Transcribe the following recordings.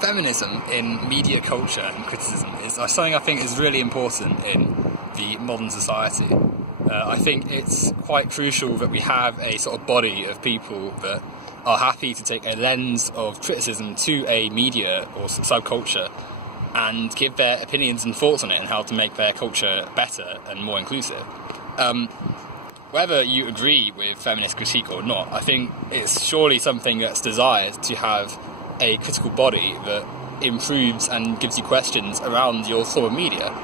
feminism in media culture and criticism is something I think is really important in the modern society. I think it's quite crucial that we have a sort of body of people that are happy to take a lens of criticism to a media or subculture and give their opinions and thoughts on it and how to make their culture better and more inclusive. Whether you agree with feminist critique or not, I think it's surely something that's desired to have a critical body that improves and gives you questions around your form of media,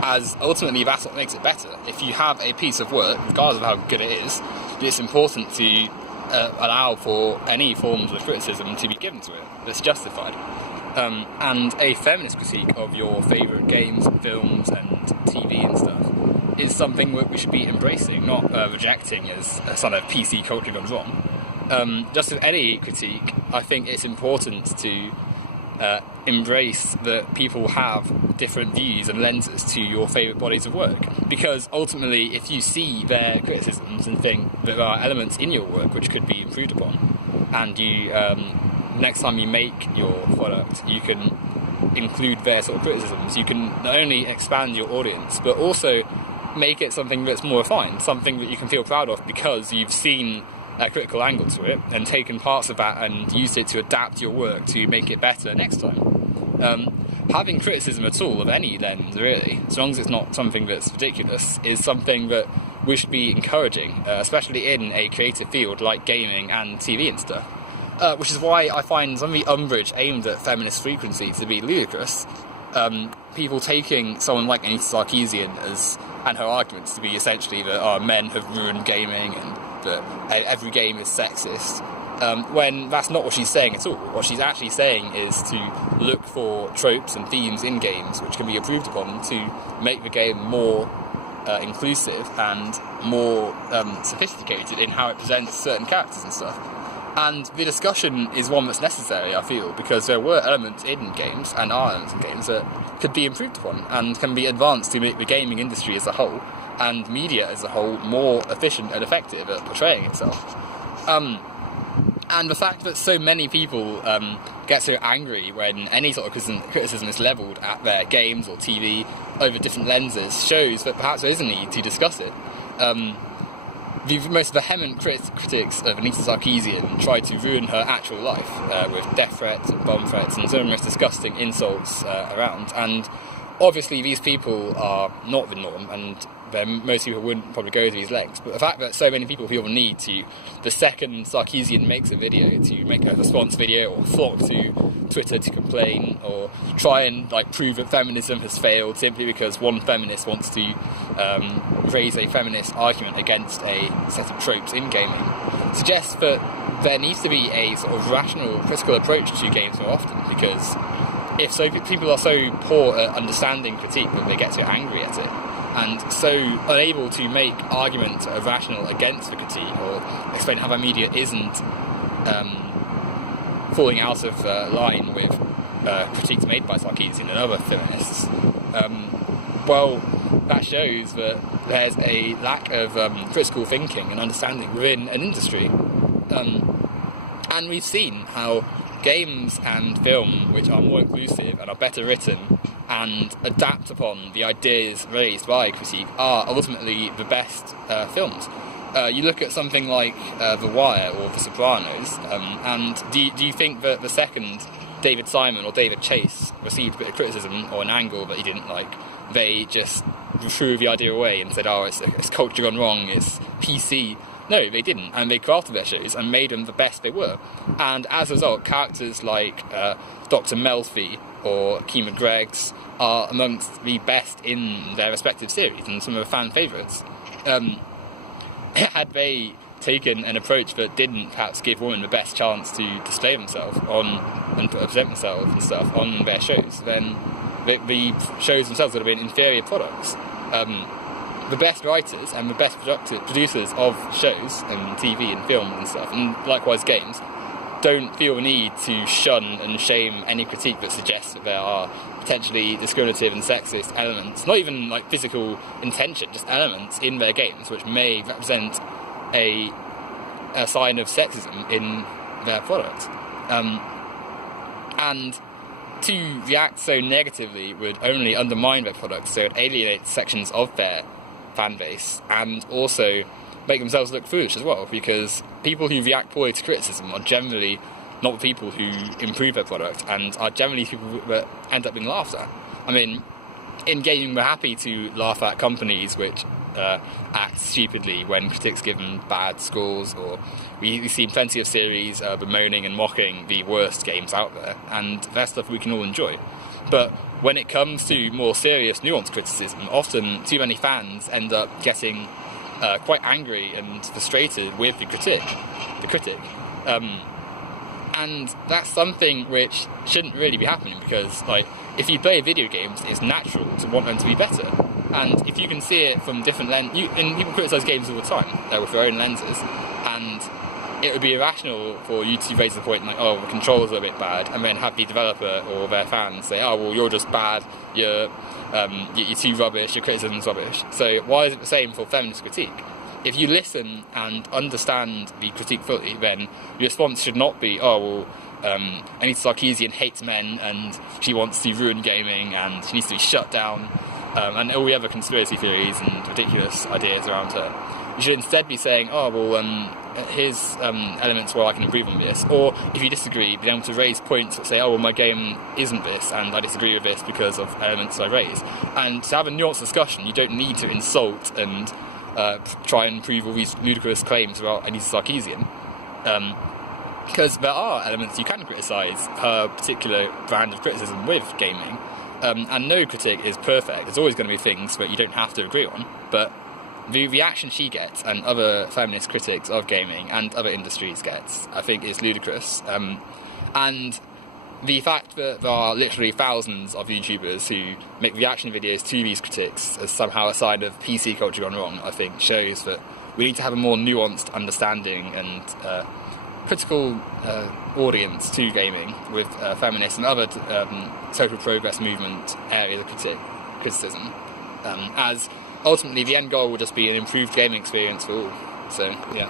as ultimately that's what makes it better. If you have a piece of work, regardless of how good it is, it's important to allow for any forms of criticism to be given to it that's justified. And a feminist critique of your favourite games, films and TV and stuff is something that we should be embracing, not rejecting as a sort of PC culture gone wrong. Just with any critique, I think it's important to embrace that people have different views and lenses to your favourite bodies of work, because ultimately if you see their criticisms and think that there are elements in your work which could be improved upon, and you next time you make your product you can include their sort of criticisms, you can not only expand your audience but also make it something that's more refined, something that you can feel proud of because you've seen a critical angle to it and taken parts of that and used it to adapt your work to make it better next time. Having criticism at all of any lens, really, as long as it's not something that's ridiculous, is something that we should be encouraging, especially in a creative field like gaming and TV and stuff. Which is why I find some of the umbrage aimed at feminist frequency to be ludicrous. People taking someone like Anita Sarkeesian and her arguments to be essentially that men have ruined gaming and that every game is sexist, when that's not what she's saying at all. What she's actually saying is to look for tropes and themes in games which can be improved upon to make the game more inclusive and more sophisticated in how it presents certain characters and stuff. And the discussion is one that's necessary, I feel, because there were elements in games, and are elements in games, that could be improved upon and can be advanced to make the gaming industry as a whole, and media as a whole, more efficient and effective at portraying itself. And the fact that so many people get so angry when any sort of criticism is levelled at their games or TV over different lenses shows that perhaps there is a need to discuss it. The most vehement critics of Anita Sarkeesian tried to ruin her actual life with death threats and bomb threats and some of the most disgusting insults around. And obviously these people are not the norm, and most people wouldn't probably go to these lengths. But the fact that so many people feel the need to, the second Sarkeesian makes a video, to make a response video or flock to Twitter to complain or try and prove that feminism has failed simply because one feminist wants to raise a feminist argument against a set of tropes in gaming, suggests that there needs to be a sort of rational, critical approach to games more often, because if people are so poor at understanding critique that they get so angry at it, and so unable to make arguments that are rational against the critique or explain how the media isn't falling out of line with critiques made by Sarkeesian and other feminists, well, that shows that there's a lack of critical thinking and understanding within an industry. And we've seen how games and film which are more inclusive and are better written and adapt upon the ideas raised by critique are ultimately the best films. You look at something like The Wire or The Sopranos, and do you think that the second David Simon or David Chase received a bit of criticism or an angle that he didn't like, they just threw the idea away and said, it's culture gone wrong, it's PC? No, they didn't, and they crafted their shows and made them the best they were. And as a result, characters like Dr. Melfi or Kima Greggs are amongst the best in their respective series and some of the fan favourites. Had they taken an approach that didn't perhaps give women the best chance to display themselves and present themselves and stuff on their shows, then the shows themselves would have been inferior products. The best writers and the best producers of shows and TV and film and stuff, and likewise games, don't feel the need to shun and shame any critique that suggests that there are potentially discriminative and sexist elements, not even physical intention, just elements in their games which may represent a sign of sexism in their product. And to react so negatively would only undermine their product, so it alienates sections of their fan base, and also make themselves look foolish as well, because people who react poorly to criticism are generally not the people who improve their product, and are generally people that end up being laughed at. I mean, in gaming, we're happy to laugh at companies which act stupidly when critics give them bad scores, or we see plenty of series bemoaning and mocking the worst games out there, and that's stuff we can all enjoy. But when it comes to more serious, nuanced criticism, often too many fans end up getting quite angry and frustrated with the critic. And that's something which shouldn't really be happening, because, like, if you play video games, it's natural to want them to be better. And if you can see it from different lenses, and people criticise games all the time with their own lenses, and it would be irrational for you to raise the point like, oh, the controls are a bit bad, and then have the developer or their fans say, oh, well, you're just bad, you're too rubbish, your criticism's rubbish. So why is it the same for feminist critique? If you listen and understand the critique fully, then your response should not be, oh, well, Anita Sarkeesian hates men and she wants to ruin gaming and she needs to be shut down, and all the other conspiracy theories and ridiculous ideas around her. You should instead be saying, oh, well, here's elements where I can improve on this. Or if you disagree, be able to raise points that say, oh, well, my game isn't this, and I disagree with this because of elements I raise. And to have a nuanced discussion, you don't need to insult and try and prove all these ludicrous claims about Anita Sarkeesian. Because there are elements you can criticise her particular brand of criticism with gaming. And no critic is perfect. There's always going to be things that you don't have to agree on. But the reaction she gets, and other feminist critics of gaming and other industries gets, I think is ludicrous. And the fact that there are literally thousands of YouTubers who make reaction videos to these critics as somehow a sign of PC culture gone wrong, I think shows that we need to have a more nuanced understanding and critical audience to gaming with feminists and other social progress movement areas of criticism, as ultimately the end goal will just be an improved gaming experience for all. So, yeah.